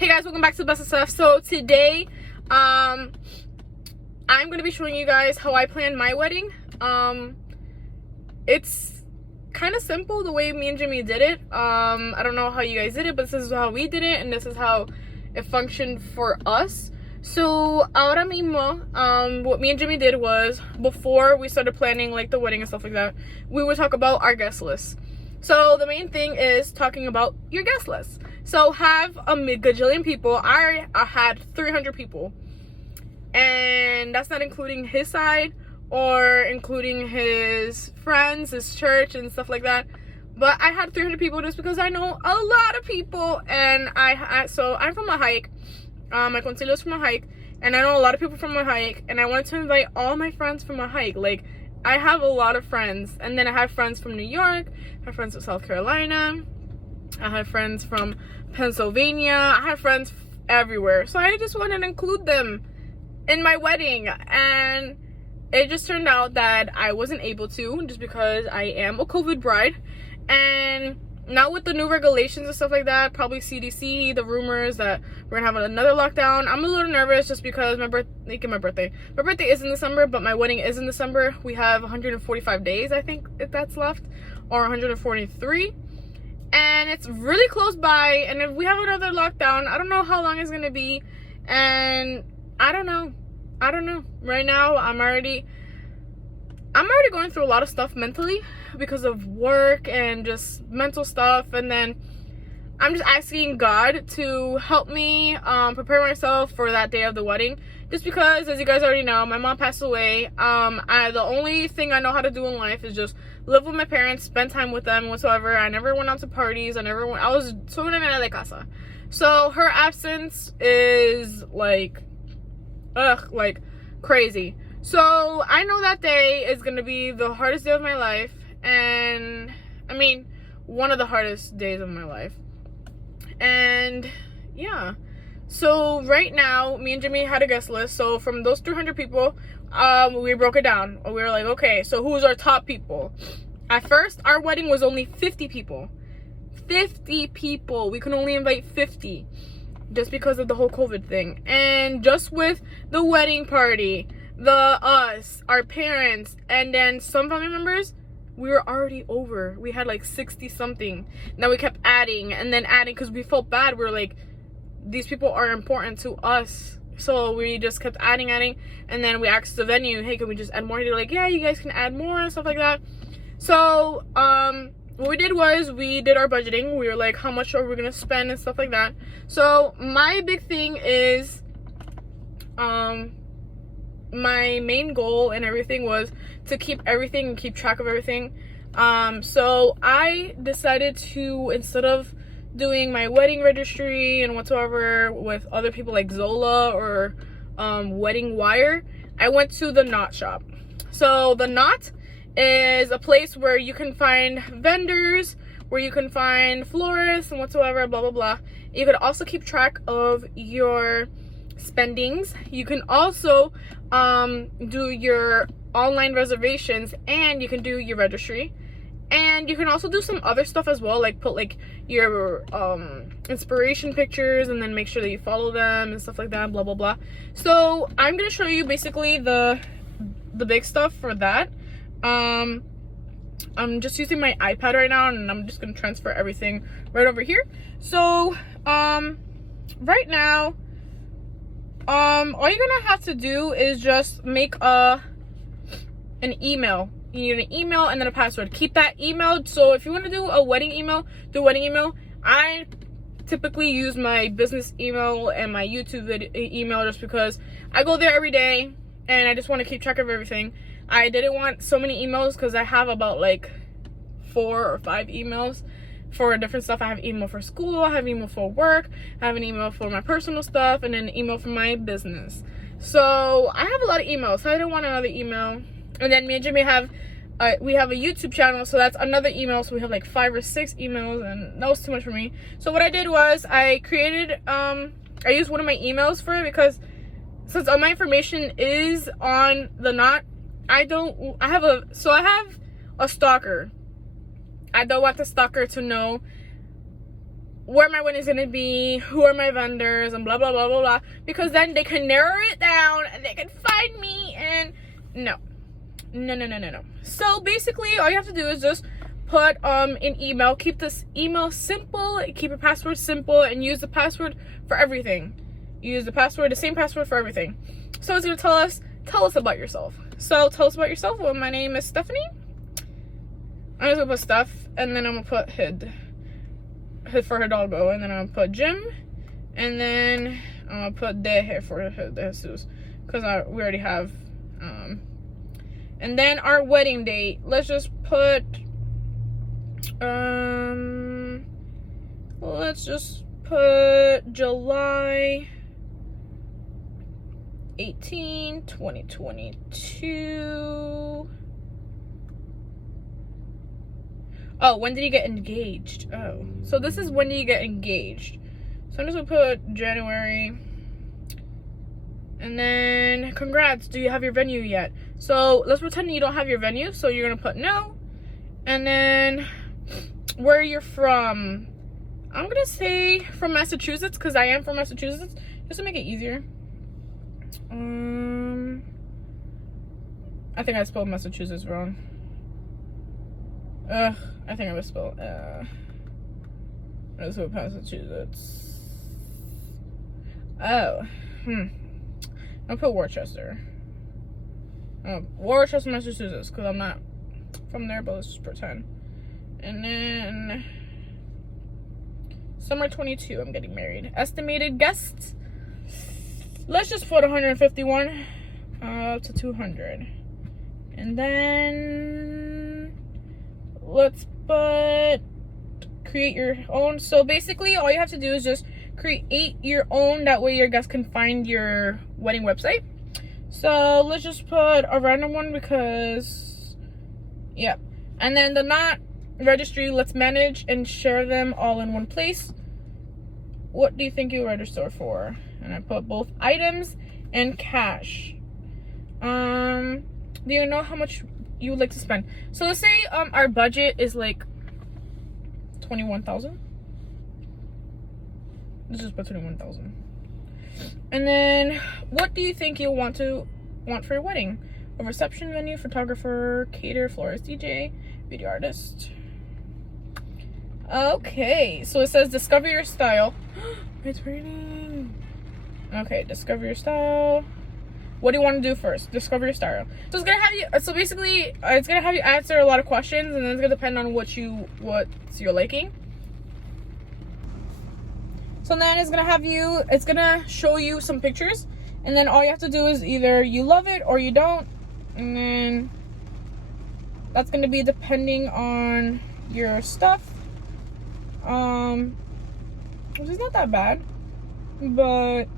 Hey guys, welcome back to the Best of Stuff. So today, I'm gonna be showing you guys how I planned my wedding. It's kind of simple the way me and Jimmy did it. I don't know how you guys did it, but this is how we did it, and this is how it functioned for us. So ahora mismo, what me and Jimmy did was, before we started planning like the wedding and stuff like that, we would talk about our guest list. So the main thing is talking about your guest list. So have a gajillion people. I had 300 people, and that's not including his side or including his friends, his church and stuff like that. But I had 300 people just because I know a lot of people, and so I'm from a hike. My concilio's from a hike, and I know a lot of people from a hike, and I wanted to invite all my friends from a hike. Like, I have a lot of friends, and then I have friends from New York, I have friends from South Carolina, I have friends from Pennsylvania, I have friends everywhere. So I just wanted to include them in my wedding, and it just turned out that I wasn't able to, just because I am a COVID bride. And now with the new regulations and stuff like that, probably CDC, the rumors that we're gonna have another lockdown, I'm a little nervous just because my birthday is in December, but my wedding is in December. We have 145 days, I think, if that's left, or 143, and it's really close by. And if we have another lockdown, I don't know how long it's gonna be, and I don't know. Right now, I'm already going through a lot of stuff mentally because of work and just mental stuff, and then I'm just asking God to help me prepare myself for that day of the wedding, just because, as you guys already know, my mom passed away. The only thing I know how to do in life is just live with my parents, spend time with them whatsoever. I never went out to parties. I was solo de casa. So her absence is like crazy. So I know that day is gonna be the hardest day of my life, and I mean, one of the hardest days of my life. And yeah, so right now me and Jimmy had a guest list. So from those 300 people, we broke it down. We were like, okay, so who's our top people? At first, our wedding was only 50 people. 50 people. We could only invite 50 just because of the whole COVID thing. And just with the wedding party, us, our parents, and then some family members, we were already over. We had like 60 something. Now we kept adding and then adding because we felt bad. We were like, these people are important to us. So we just kept adding, and then we asked the venue, hey, can we just add more? They're like, yeah, you guys can add more and stuff like that. So what we did was we did our budgeting. We were like, how much are we gonna spend and stuff like that. So my big thing is my main goal and everything was to keep everything and keep track of everything. So I decided to, instead of doing my wedding registry and whatsoever with other people like Zola or Wedding Wire, I went to the Knot shop. So the Knot is a place where you can find vendors, where you can find florists and whatsoever, blah blah blah. You could also keep track of your spendings. You can also do your online reservations, and you can do your registry, and you can also do some other stuff as well, like put like your inspiration pictures and then make sure that you follow them and stuff like that, blah blah blah. So I'm gonna show you basically the big stuff for that. I'm just using my iPad right now, and I'm just gonna transfer everything right over here. So right now, all you're gonna have to do is just make an email. You need an email and then a password. Keep that email. So if you want to do a wedding email, do a wedding email. I typically use my business email and my YouTube email just because I go there every day and I just want to keep track of everything. I didn't want so many emails because I have about like 4 or 5 emails for different stuff. I have email for school, I have email for work, I have an email for my personal stuff, and then an email for my business. So I have a lot of emails, so I didn't want another email. And then me and Jimmy have a YouTube channel, so that's another email. So we have like 5 or 6 emails, and that was too much for me. So what I did was I created I used one of my emails for it, because since all my information is on the Knot, I have a stalker. I don't want the stalker to know where my wedding is gonna be, who are my vendors, and blah blah blah blah blah, because then they can narrow it down and they can find me. And no. So basically all you have to do is just put an email. Keep this email simple, keep your password simple, and use the password for everything. Use the same password for everything. So it's gonna tell us about yourself. So tell us about yourself. Well, my name is Stephanie. I'm just gonna put Steph, and then I'm gonna put Hid for Hidalgo, and then I'm gonna put Jim, and then I'm gonna put De for De Jesus, because we already have, and then our wedding date, let's just put, July 18, 2022. Oh, when did you get engaged? Oh, so this is when you get engaged. So I'm just gonna put January. And then, congrats, do you have your venue yet? So let's pretend you don't have your venue. So you're gonna put no. And then, where you're from. I'm gonna say from Massachusetts, because I am from Massachusetts, just to make it easier. I think I spelled Massachusetts wrong. I think I misspelled. Let's go Massachusetts. Oh, I'll put Worcester. Worcester, Massachusetts, because I'm not from there, but let's just pretend. And then summer 22, I'm getting married. Estimated guests, let's just put 151 to 200. And then let's put create your own. So basically all you have to do is just create your own, that way your guests can find your wedding website. So let's just put a random one, because yeah. And then the not registry, let's manage and share them all in one place. What do you think you register for? And I put both items and cash. Do you know how much you would like to spend? So let's say our budget is like 21,000. Let's just put 21,000. And then what do you think you'll want for your wedding? A reception venue, photographer, caterer, florist, DJ, beauty artist. Okay, so it says discover your style. It's raining. Okay, discover your style. What do you want to do first? Discover your style. So it's gonna have you. So basically, it's gonna have you answer a lot of questions, and then it's gonna depend on what's your liking. So then it's gonna have you. It's gonna show you some pictures, and then all you have to do is either you love it or you don't, and then that's gonna be depending on your stuff. Which is not that bad, but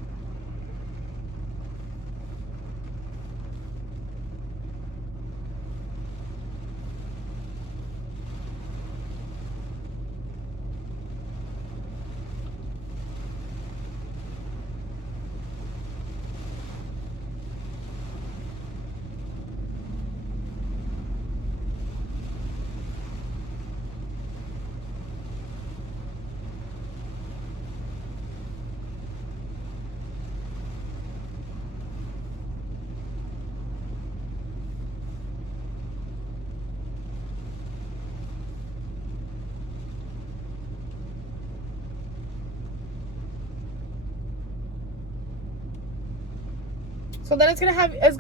so then it's gonna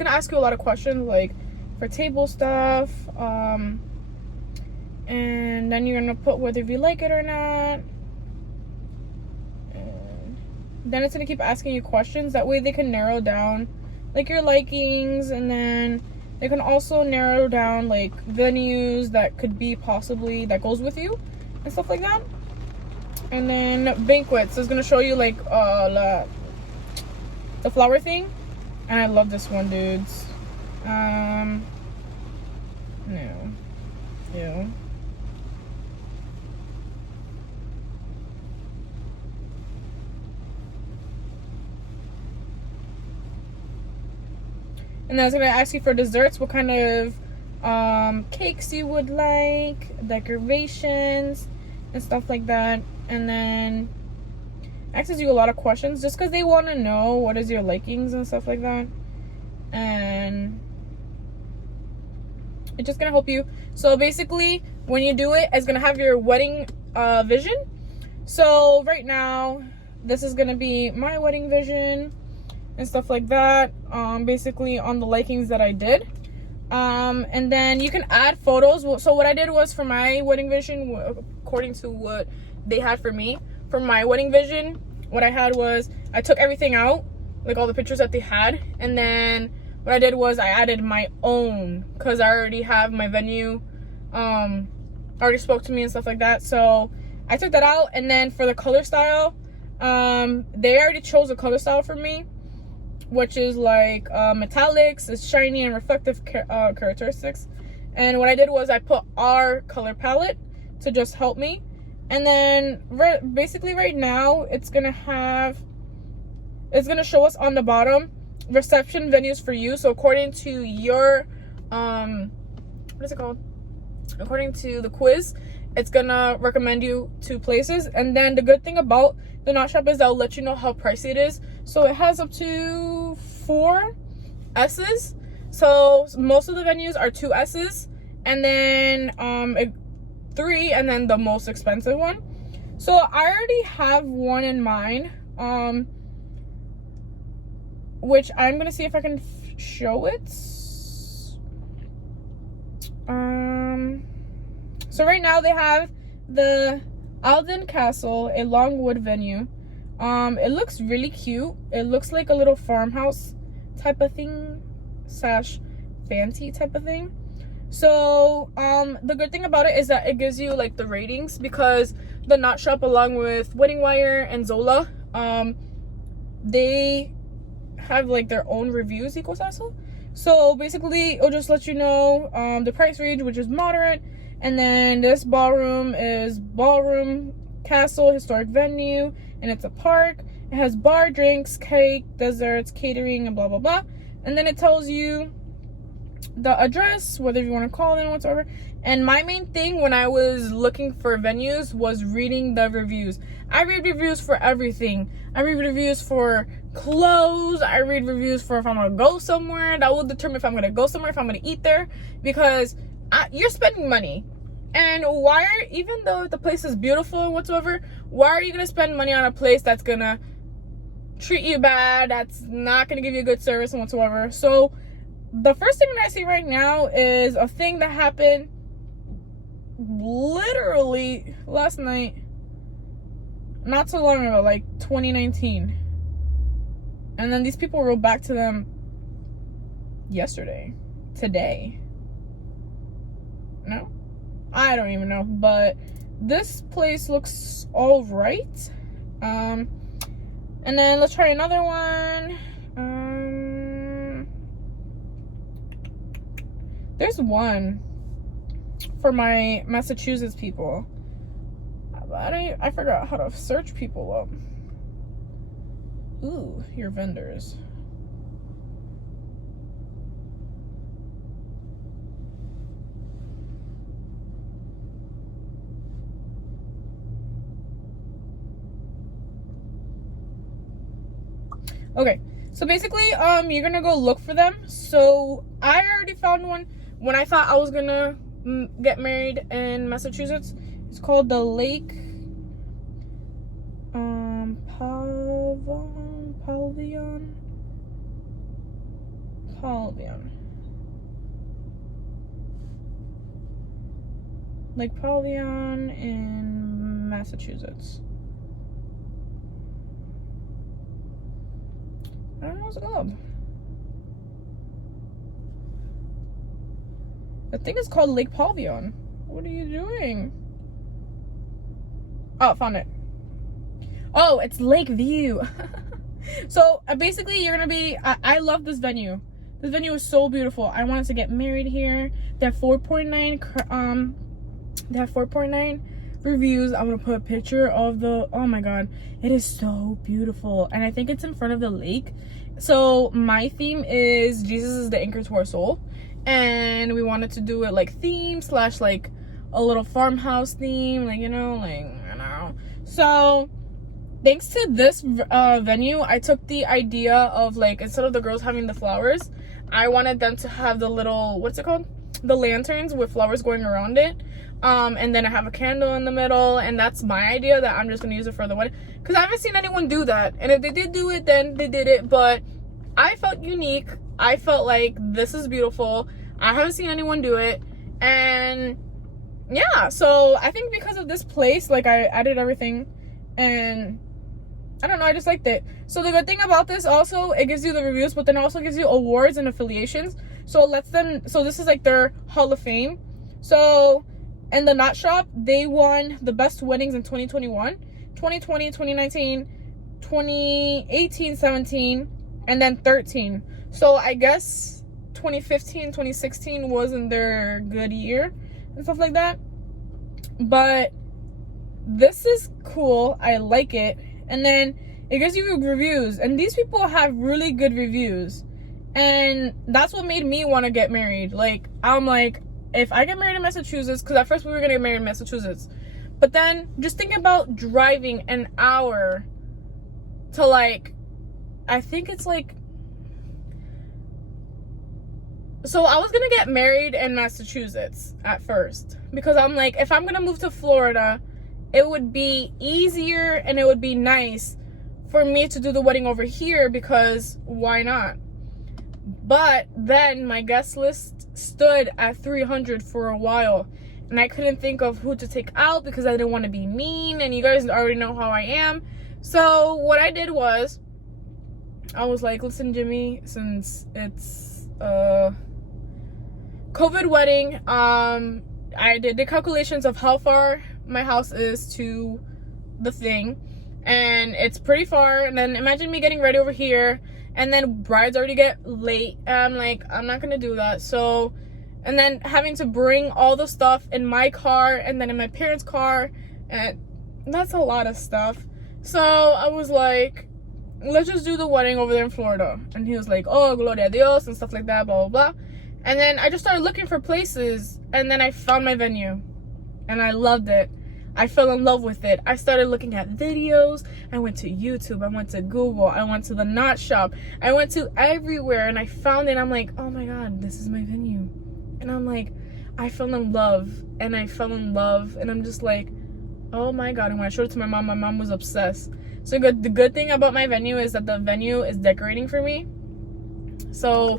ask you a lot of questions, like for table stuff, and then you're gonna put whether you like it or not, and then it's gonna keep asking you questions. That way they can narrow down like your likings, and then they can also narrow down like venues that could be possibly that goes with you and stuff like that. And then banquets is gonna show you like the flower thing. And I love this one, dudes. No. Ew. And then it's gonna ask you for desserts, what kind of cakes you would like, decorations, and stuff like that. and then asks you a lot of questions just because they want to know what is your likings and stuff like that, and it's just gonna help you. So basically, when you do it, it's gonna have your wedding vision. So right now, this is gonna be my wedding vision and stuff like that. Basically on the likings that I did. And then you can add photos. So what I did was, for my wedding vision, according to what they had for me, for my wedding vision, what I had was, I took everything out, like all the pictures that they had, and then what I did was I added my own, because I already have my venue already spoke to me and stuff like that. So I took that out. And then for the color style, they already chose a color style for me, which is like metallics, it's shiny and reflective characteristics. And what I did was I put our color palette to just help me. And then basically right now it's gonna show us on the bottom reception venues for you. So according to your what is it called, according to the quiz, it's gonna recommend you 2 places. And then the good thing about the Knot Shop is they'll let you know how pricey it is. So it has up to 4 S's. So most of the venues are 2 S's, and then 3, and then the most expensive one. So I already have one in mind, which I'm gonna see if I can show it. So right now they have the Alden Castle, a Longwood venue. It looks really cute. It looks like a little farmhouse type of thing, / fancy type of thing. So the good thing about it is that it gives you like the ratings, because the Knot Shop, along with Wedding Wire and Zola, they have like their own reviews, so basically it'll just let you know the price range, which is moderate. And then this ballroom is Ballroom Castle Historic Venue, and it's a park. It has bar, drinks, cake, desserts, catering, and blah blah blah. And then it tells you the address, whether you want to call in, whatsoever. And my main thing when I was looking for venues was reading the reviews. I read reviews for everything. I read reviews for clothes. I read reviews for if I'm gonna go somewhere. That will determine if I'm gonna go somewhere, if I'm gonna eat there, because you're spending money. And even though the place is beautiful and whatsoever, why are you gonna spend money on a place that's gonna treat you bad, that's not gonna give you a good service and whatsoever? So the first thing that I see right now is a thing that happened literally last night, not so long ago, like 2019. And then these people wrote back to them today. No? I don't even know. But this place looks all right. And then let's try another one. There's one for my Massachusetts people, but I forgot how to search people up. Ooh, your vendors. Okay, so basically, you're gonna go look for them. So I already found one when I thought I was gonna get married in Massachusetts. It's called the Lake Pavilion. Lake Pavilion in Massachusetts. I don't know what's it called. The thing is called Lake Pavilion. What are you doing? Oh, found it. Oh, it's Lakeview. So basically, you're gonna be. I love this venue. This venue is so beautiful. I wanted to get married here. They have 4.9. They have 4.9 reviews. I'm gonna put a picture of the. Oh my god, it is so beautiful, and I think it's in front of the lake. So my theme is Jesus is the anchor to our soul, and we wanted to do it like theme / like a little farmhouse theme, like, you know, like, I don't know. So thanks to this venue, I took the idea of, like, instead of the girls having the flowers, I wanted them to have the little, what's it called, the lanterns with flowers going around it. And then I have a candle in the middle, and that's my idea that I'm just gonna use it for the wedding, because I haven't seen anyone do that. And if they did do it, then they did it, but I felt unique. I felt like this is beautiful. I haven't seen anyone do it. And yeah, so I think because of this place, like, I added everything, and I don't know, I just liked it. So the good thing about this also, it gives you the reviews, but then also gives you awards and affiliations. So it lets them, so this is like their Hall of Fame. So in the Knot Shop, they won the best weddings in 2021, 2020, 2019, 2018, 17, and then 13. So I guess 2015, 2016 wasn't their good year and stuff like that. But this is cool. I like it. And then it gives you reviews, and these people have really good reviews, and that's what made me want to get married. Like, I'm like, if I get married in Massachusetts, because at first we were gonna get married in Massachusetts, but then just think about driving an hour to, like, I think it's like, so I was gonna get married in Massachusetts at first, because I'm like, if I'm gonna move to Florida, it would be easier and it would be nice for me to do the wedding over here, because why not? But then my guest list stood at 300 for a while, and I couldn't think of who to take out because I didn't want to be mean, and you guys already know how I am. So what I did was, I was like, listen, Jimmy, since it's COVID wedding, I did the calculations of how far my house is to the thing, and it's pretty far. And then imagine me getting ready over here, and then brides already get late, and I'm like, I'm not gonna do that. So, and then having to bring all the stuff in my car and then in my parents' car, and that's a lot of stuff. So I was like, let's just do the wedding over there in Florida. And he was like, oh, gloria a Dios, and stuff like that, blah blah blah. And then I just started looking for places, and then I found my venue, and I loved it. I fell in love with it. I started looking at videos. I went to YouTube. I went to Google. I went to the Knot Shop. I went to everywhere, and I found it. I'm like, oh my God, this is my venue. And I'm like, I fell in love, and I fell in love, and I'm just like, oh my God. And when I showed it to my mom was obsessed. So the good thing about my venue is that the venue is decorating for me. So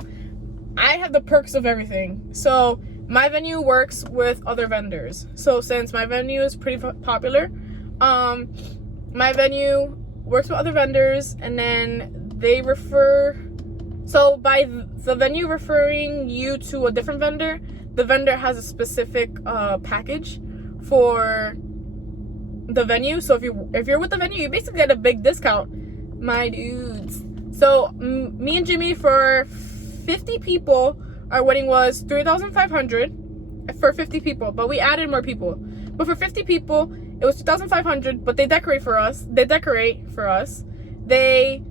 I have the perks of everything. So my venue works with other vendors. So since my venue is pretty popular, my venue works with other vendors, and then they refer. So by the venue referring you to a different vendor, the vendor has a specific package for the venue. So if you're with the venue, you basically get a big discount, my dudes. So me and Jimmy, for 50 people, our wedding was $3,500 for 50 people, but we added more people. But for 50 people, it was $2,500, but they decorate for us. They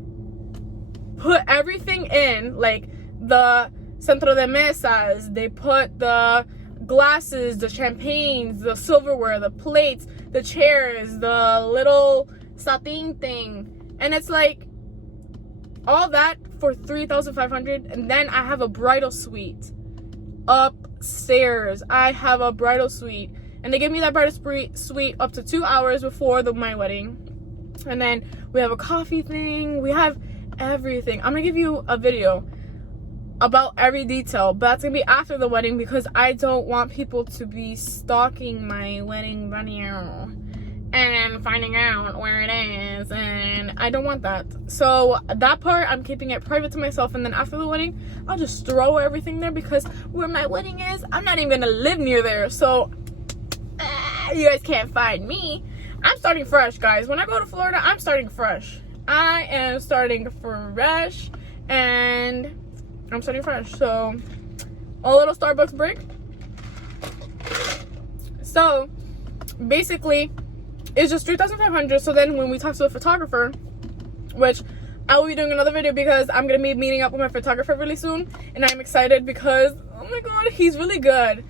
put everything in, like the centro de mesas. They put the glasses, the champagnes, the silverware, the plates, the chairs, the little satin thing. And it's like, all that for $3,500. And then I have a bridal suite upstairs. I have a bridal suite, and they gave me that bridal suite up to 2 hours before my wedding. And then we have a coffee thing. We have everything. I'm gonna give you a video about every detail, but that's gonna be after the wedding, because I don't want people to be stalking my wedding venue and finding out where it is, and I don't want that. So that part, I'm keeping it private to myself, and then after the wedding, I'll just throw everything there, because where my wedding is, I'm not even gonna live near there, so you guys can't find me. I'm starting fresh, guys. When I go to Florida, I'm starting fresh. I am starting fresh, and I'm starting fresh. So a little Starbucks break. So basically, it's just $3,500. So then when we talk to the photographer, which I will be doing another video, because I'm gonna be meeting up with my photographer really soon, and I'm excited because, oh my God, he's really good.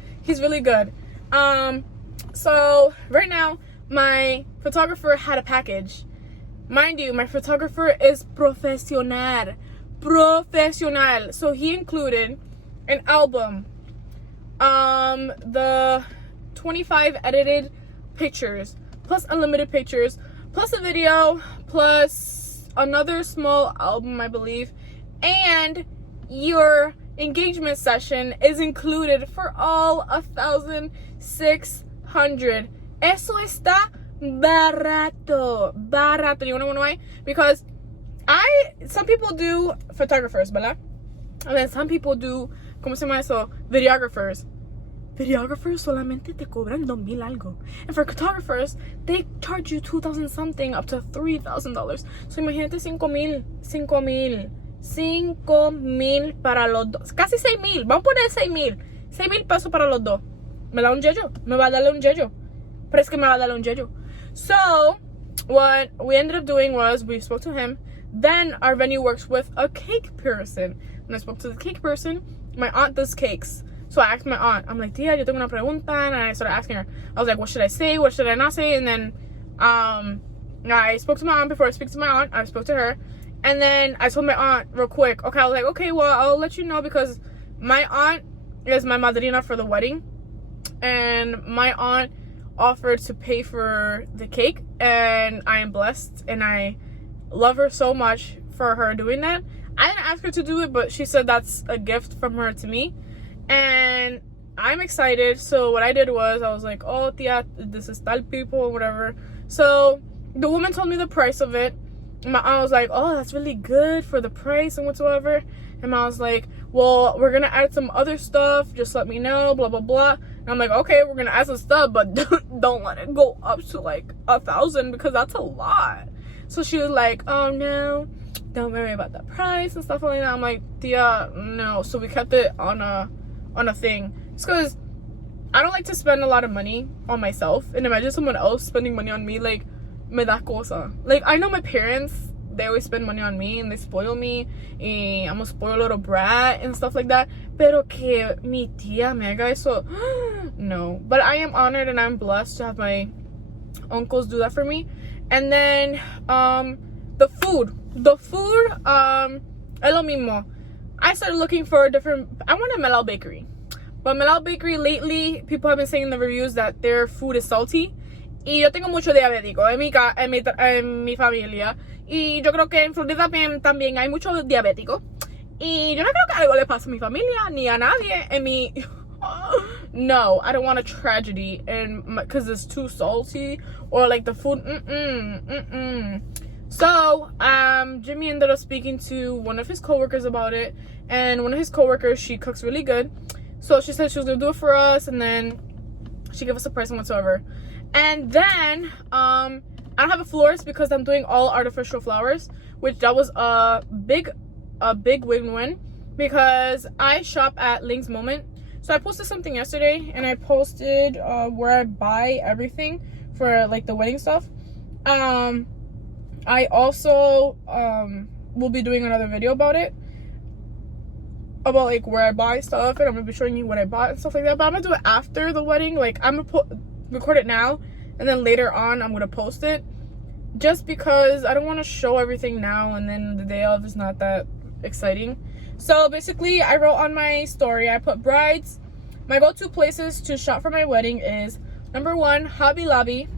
So right now my photographer had a package. Mind you, my photographer is profesional. So he included an album, the 25 edited pictures, plus unlimited pictures, plus a video, plus another small album, I believe, and your engagement session is included for all 1,600. Eso está barato. You wanna know why? Because some people do photographers, ¿verdad? And then some people do, ¿cómo se llama eso? Videographers. Videographers solamente te cobran 2,000 algo. And for photographers, they charge you 2,000 something up to $3,000. So imagínate 5,000 para los dos. Casi 6,000. Vamos a poner 6,000. 6,000 pesos para los dos. Me da un yello. Me va a darle un yello. Pero es que me va a darle un yello. So, what we ended up doing was we spoke to him. Then our venue works with a cake person. When I spoke to the cake person, my aunt does cakes. So I asked my aunt, I'm like, Tia, yo tengo una pregunta. And I started asking her. I was like, what should I say? What should I not say? And then I spoke to my aunt before I speak to my aunt. I spoke to her. And then I told my aunt real quick. Okay, I was like, okay, well, I'll let you know because my aunt is my madrina for the wedding. And my aunt offered to pay for the cake. And I am blessed. And I love her so much for her doing that. I didn't ask her to do it, but she said that's a gift from her to me. And I'm excited. So what I did was I was like, oh, tia, this is tal people or whatever. So the woman told me the price of it. And my aunt was like, oh, that's really good for the price and whatsoever. And I was like, well, we're gonna add some other stuff, just let me know, blah blah blah. And I'm like, okay, we're gonna add some stuff, but don't let it go up to like 1,000 because that's a lot. So she was like, oh no, don't worry about the price and stuff like that. I'm like, tia, no. So we kept it on a thing. It's because I don't like to spend a lot of money on myself, and imagine someone else spending money on me, like, me da cosa. Like, I know my parents, they always spend money on me and they spoil me, and I'm a spoiled little brat and stuff like that. Pero que mi tia me haga eso, no. But I am honored and I'm blessed to have my uncles do that for me. And then the food, es lo mismo. I started looking for I want a Melao Bakery. But Melao Bakery lately, people have been saying in the reviews that their food is salty. Y yo tengo mucho diabético en mi familia. Y yo creo que en Florida también hay mucho diabético. Y yo no creo que algo le pase a mi familia, ni a nadie. No, I don't want a tragedy. And because it's too salty. Or like the food, So, Jimmy ended up speaking to one of his coworkers about it. And one of his coworkers, she cooks really good. So she said she was going to do it for us. And then she gave us a price and whatsoever. And then, I don't have a florist because I'm doing all artificial flowers. Which that was a big win-win. Because I shop at Ling's Moment. So I posted something yesterday. And I posted where I buy everything for like the wedding stuff. I also will be doing another video about it, about like where I buy stuff, and I'm gonna be showing you what I bought and stuff like that. But I'm gonna do it after the wedding. Like, I'm gonna record it now, and then later on I'm gonna post it, just because I don't want to show everything now and then the day of is not that exciting. So basically, I wrote on my story, I put brides. My go-to places to shop for my wedding is number 1, Hobby Lobby.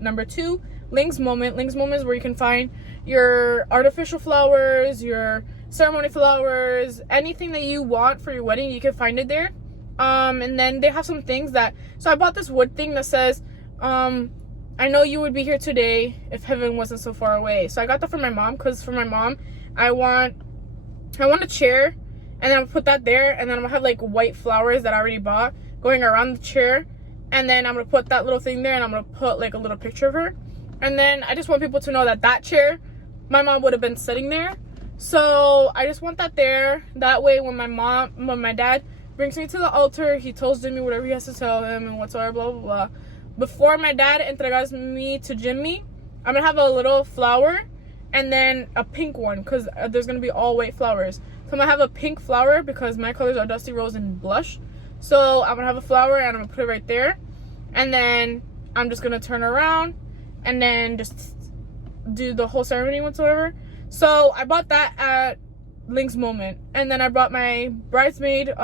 Number 2, Ling's Moment. Ling's Moment is where you can find your artificial flowers, your ceremony flowers, anything that you want for your wedding, you can find it there. And then they have some things that, so I bought this wood thing that says, I know you would be here today if heaven wasn't so far away. So I got that for my mom, because for my mom, I want a chair, and then I'll put that there, and then I'm gonna have like white flowers that I already bought going around the chair. And then I'm gonna put that little thing there, and I'm gonna put like a little picture of her. And then I just want people to know that chair, my mom would have been sitting there. So I just want that there. That way when my dad brings me to the altar, he tells Jimmy whatever he has to tell him and whatsoever, blah, blah, blah. Before my dad entregas me to Jimmy, I'm gonna have a little flower and then a pink one, because there's gonna be all white flowers. So I'm gonna have a pink flower because my colors are Dusty Rose and Blush. So I'm gonna have a flower and I'm gonna put it right there. And then I'm just gonna turn around and then just do the whole ceremony whatsoever. So I bought that at Link's Moment, and then I bought my bridesmaid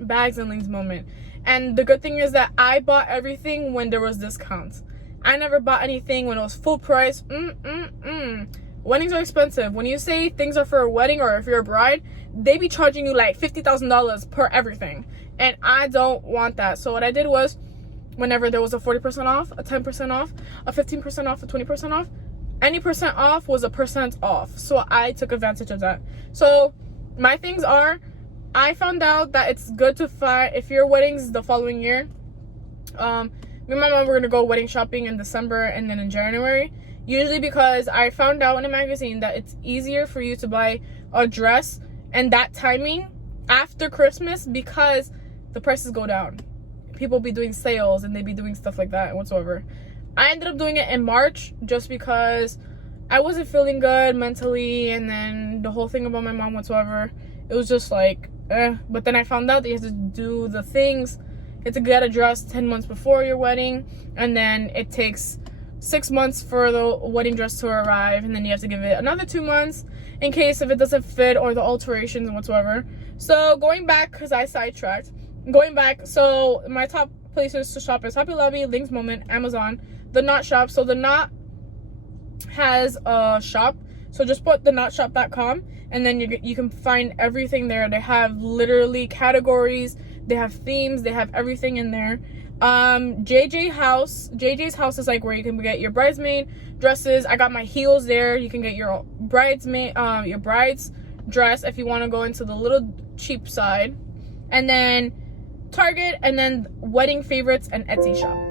bags in Link's Moment. And the good thing is that I bought everything when there was discounts. I never bought anything when it was full price. Weddings are expensive. When you say things are for a wedding, or if you're a bride, they be charging you like $50,000 per everything, and I don't want that. So what I did was, whenever there was a 40% off, a 10% off, a 15% off, a 20% off, any percent off was a percent off. So I took advantage of that. So my things are, I found out that it's good to find, if your wedding's the following year, me and my mom were gonna go wedding shopping in December and then in January, usually because I found out in a magazine that it's easier for you to buy a dress and that timing after Christmas, because the prices go down. People be doing sales and they be doing stuff like that and whatsoever. I ended up doing it in March just because I wasn't feeling good mentally, and then the whole thing about my mom whatsoever, it was just like, But then I found out that you have to do the things. You have to get a dress 10 months before your wedding, and then it takes 6 months for the wedding dress to arrive, and then you have to give it another 2 months in case if it doesn't fit or the alterations and whatsoever. So going back, because I sidetracked, so my top places to shop is Hobby Lobby, Link's Moment, Amazon, The Knot Shop. So The Knot has a shop, so just put thenotshop.com, and then you can find everything there. They have literally categories, they have themes, they have everything in there. JJ's house is like where you can get your bridesmaid dresses. I got my heels there. You can get your bridesmaid your bride's dress if you want to go into the little cheap side. And then Target, and then Wedding Favorites and Etsy shop.